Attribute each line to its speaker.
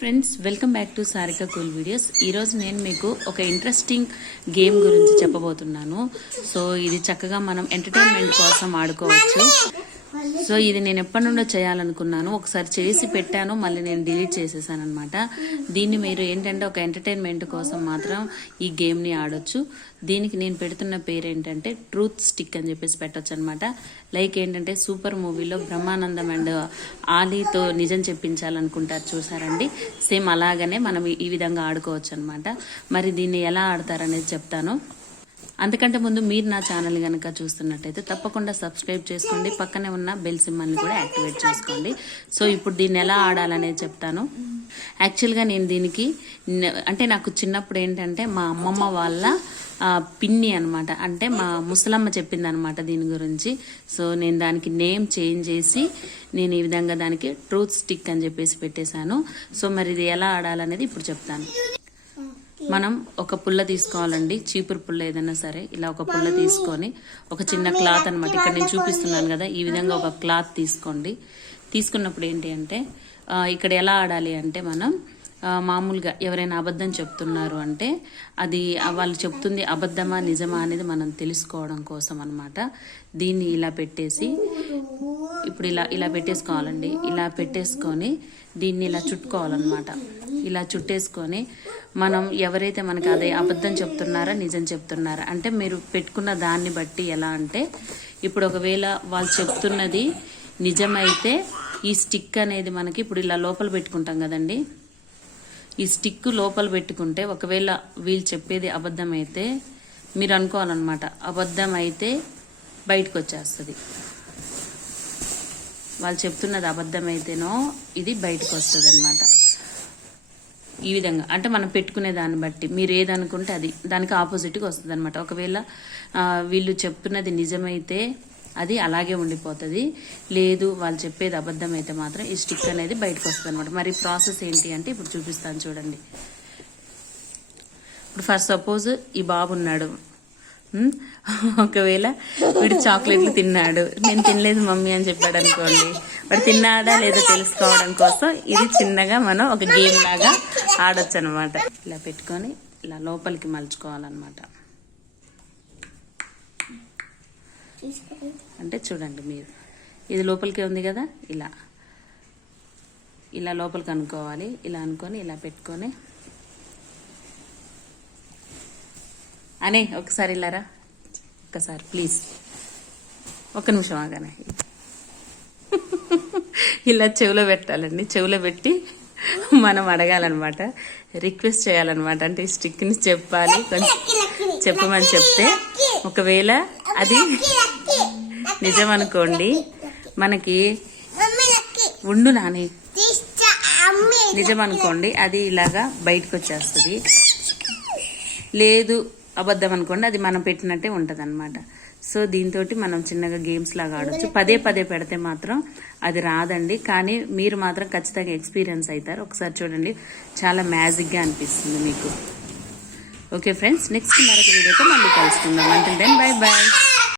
Speaker 1: Friends welcome back to Sarika cool videos ఈరోజు నేను మీకు ఒక ఇంట్రెస్టింగ్ గేమ్ గురించి చెప్పబోతున్నాను. సో ఇది చక్కగా మనం ఎంటర్టైన్మెంట్ కోసం ఆడుకోవచ్చు. సో ఇది నేను ఎప్పటి నుండో చేయాలనుకున్నాను. ఒకసారి చేసి పెట్టాను మళ్ళీ నేను డిలీట్ చేసేసాను అనమాట దీన్ని మీరు ఏంటంటే ఒక ఎంటర్టైన్మెంట్ కోసం మాత్రం ఈ గేమ్ని ఆడొచ్చు. దీనికి నేను పెడుతున్న పేరు ఏంటంటే ట్రూత్ స్టిక్ అని చెప్పేసి పెట్టొచ్చు అనమాట లైక్ ఏంటంటే సూపర్ మూవీలో బ్రహ్మానందం అండ్ ఆలీతో నిజం చెప్పించాలనుకుంటారు చూసారండి. సేమ్ అలాగనే మనం ఈ- ఈ విధంగా ఆడుకోవచ్చు అనమాట మరి దీన్ని ఎలా ఆడతారనేది చెప్తాను. అందుకంటే ముందు మీరు నా ఛానల్ కనుక చూస్తున్నట్టయితే తప్పకుండా సబ్స్క్రైబ్ చేసుకోండి. పక్కనే ఉన్న బెల్ సింబల్ని కూడా యాక్టివేట్ చేసుకోండి. సో ఇప్పుడు దీన్ని ఎలా ఆడాలనేది చెప్తాను. యాక్చువల్గా నేను దీనికి అంటే నాకు చిన్నప్పుడు ఏంటంటే మా అమ్మమ్మ వాళ్ళ పిన్ని అనమాట అంటే మా ముసలమ్మ చెప్పింది అనమాట దీని గురించి. సో నేను దానికి నేమ్ చేంజ్ చేసి నేను ఈ విధంగా దానికి ట్రూత్ స్టిక్ అని చెప్పేసి పెట్టేశాను. సో మరి ఇది ఎలా ఆడాలనేది ఇప్పుడు చెప్తాను. మనం ఒక పుల్ల తీసుకోవాలండి. చీపురు పుల్ల ఏదైనా సరే ఇలా ఒక పుల్ల తీసుకొని ఒక చిన్న క్లాత్ అన్నమాట. ఇక్కడ నేను చూపిస్తున్నాను కదా ఈ విధంగా ఒక క్లాత్ తీసుకోండి. తీసుకున్నప్పుడు ఏంటి అంటే ఇక్కడ ఎలా ఆడాలి అంటే మనం మామూలుగా ఎవరైనా అబద్ధం చెప్తున్నారు అంటే అది వాళ్ళు చెప్తుంది అబద్ధమా నిజమా అనేది మనం తెలుసుకోవడం కోసం అనమాట దీన్ని ఇలా పెట్టేసి ఇప్పుడు ఇలా ఇలా పెట్టేసుకోవాలండి. ఇలా పెట్టేసుకొని దీన్ని ఇలా చుట్టుకోవాలన్నమాట. ఇలా చుట్టేసుకొని మనం ఎవరైతే మనకి అదే అబద్ధం చెప్తున్నారా నిజం చెప్తున్నారా అంటే మీరు పెట్టుకున్న దాన్ని బట్టి ఎలా అంటే ఇప్పుడు ఒకవేళ వాళ్ళు చెప్తున్నది నిజమైతే ఈ స్టిక్ అనేది మనకి ఇప్పుడు ఇలా లోపల పెట్టుకుంటాం కదండి. ఈ స్టిక్ లోపల పెట్టుకుంటే ఒకవేళ వీళ్ళు చెప్పేది అబద్ధమైతే మీరు అనుకోవాలన్నమాట. అబద్ధం అయితే బయటకు వచ్చేస్తుంది వాళ్ళు చెప్తున్నది అబద్ధమైతేనో ఇది బయటకు వస్తుంది అనమాట ఈ విధంగా. అంటే మనం పెట్టుకునే దాన్ని బట్టి. మీరు ఏదనుకుంటే అది దానికి ఆపోజిట్గా వస్తుంది అనమాట ఒకవేళ వీళ్ళు చెప్తున్నది నిజమైతే అది అలాగే ఉండిపోతుంది. లేదు వాళ్ళు చెప్పేది అబద్ధం అయితే మాత్రం ఈ స్టిక్ అనేది బయటకు వస్తుంది అనమాట మరి ప్రాసెస్ ఏంటి అంటే ఇప్పుడు చూపిస్తాను చూడండి. ఇప్పుడు ఫస్ట్ సపోజ్ ఈ బాబు ఉన్నాడు. ఒకవేళ వీడు చాక్లెట్లు తిన్నాడు. నేను తినలేదు మమ్మీ అని చెప్పాడు అనుకోండి. వాడు తిన్నాడా లేదో తెలుసుకోవడం కోసం ఇది చిన్నగా మనం ఒక గేమ్ లాగా ఆడొచ్చు అనమాట ఇలా పెట్టుకొని ఇలా లోపలికి మలుచుకోవాలన్నమాట. అంటే చూడండి మీరు. ఇది లోపలికి ఉంది కదా? ఇలా. ఇలా లోపలికి అనుకోవాలి. ఇలా అనుకొని ఇలా పెట్టుకొని. అనే ఒకసారి ఇలారా ఒక్కసారి ప్లీజ్. ఒక్క నిమిషం ఆగానే. ఇలా చెవిలో పెట్టాలండి. చెవిలో పెట్టి మనం అడగాలన్నమాట. రిక్వెస్ట్ చేయాలన్నమాట. అంటే ఈ స్టిక్ని చెప్పాలి. కొంచెం చెప్పమని చెప్తే ఒకవేళ అది నిజం అనుకోండి మనకి ఉండు నాని. నిజం అనుకోండి అది ఇలాగా బయటకు వచ్చేస్తుంది లేదు అబద్ధం అనుకోండి అది మనం పెట్టినట్టే ఉంటుంది అనమాట సో దీంతో మనం చిన్నగా గేమ్స్ లాగా ఆడొచ్చు. పదే పదే పెడితే మాత్రం అది రాదండి. కానీ మీరు మాత్రం ఖచ్చితంగా ఎక్స్పీరియన్స్ అవుతారు. ఒకసారి చూడండి చాలా మ్యాజిక్గా అనిపిస్తుంది మీకు. ఓకే ఫ్రెండ్స్ నెక్స్ట్ మరొక వీడియోతో మళ్ళీ కలుసుకుందాం. అంటే దెన్ బై. బాయ్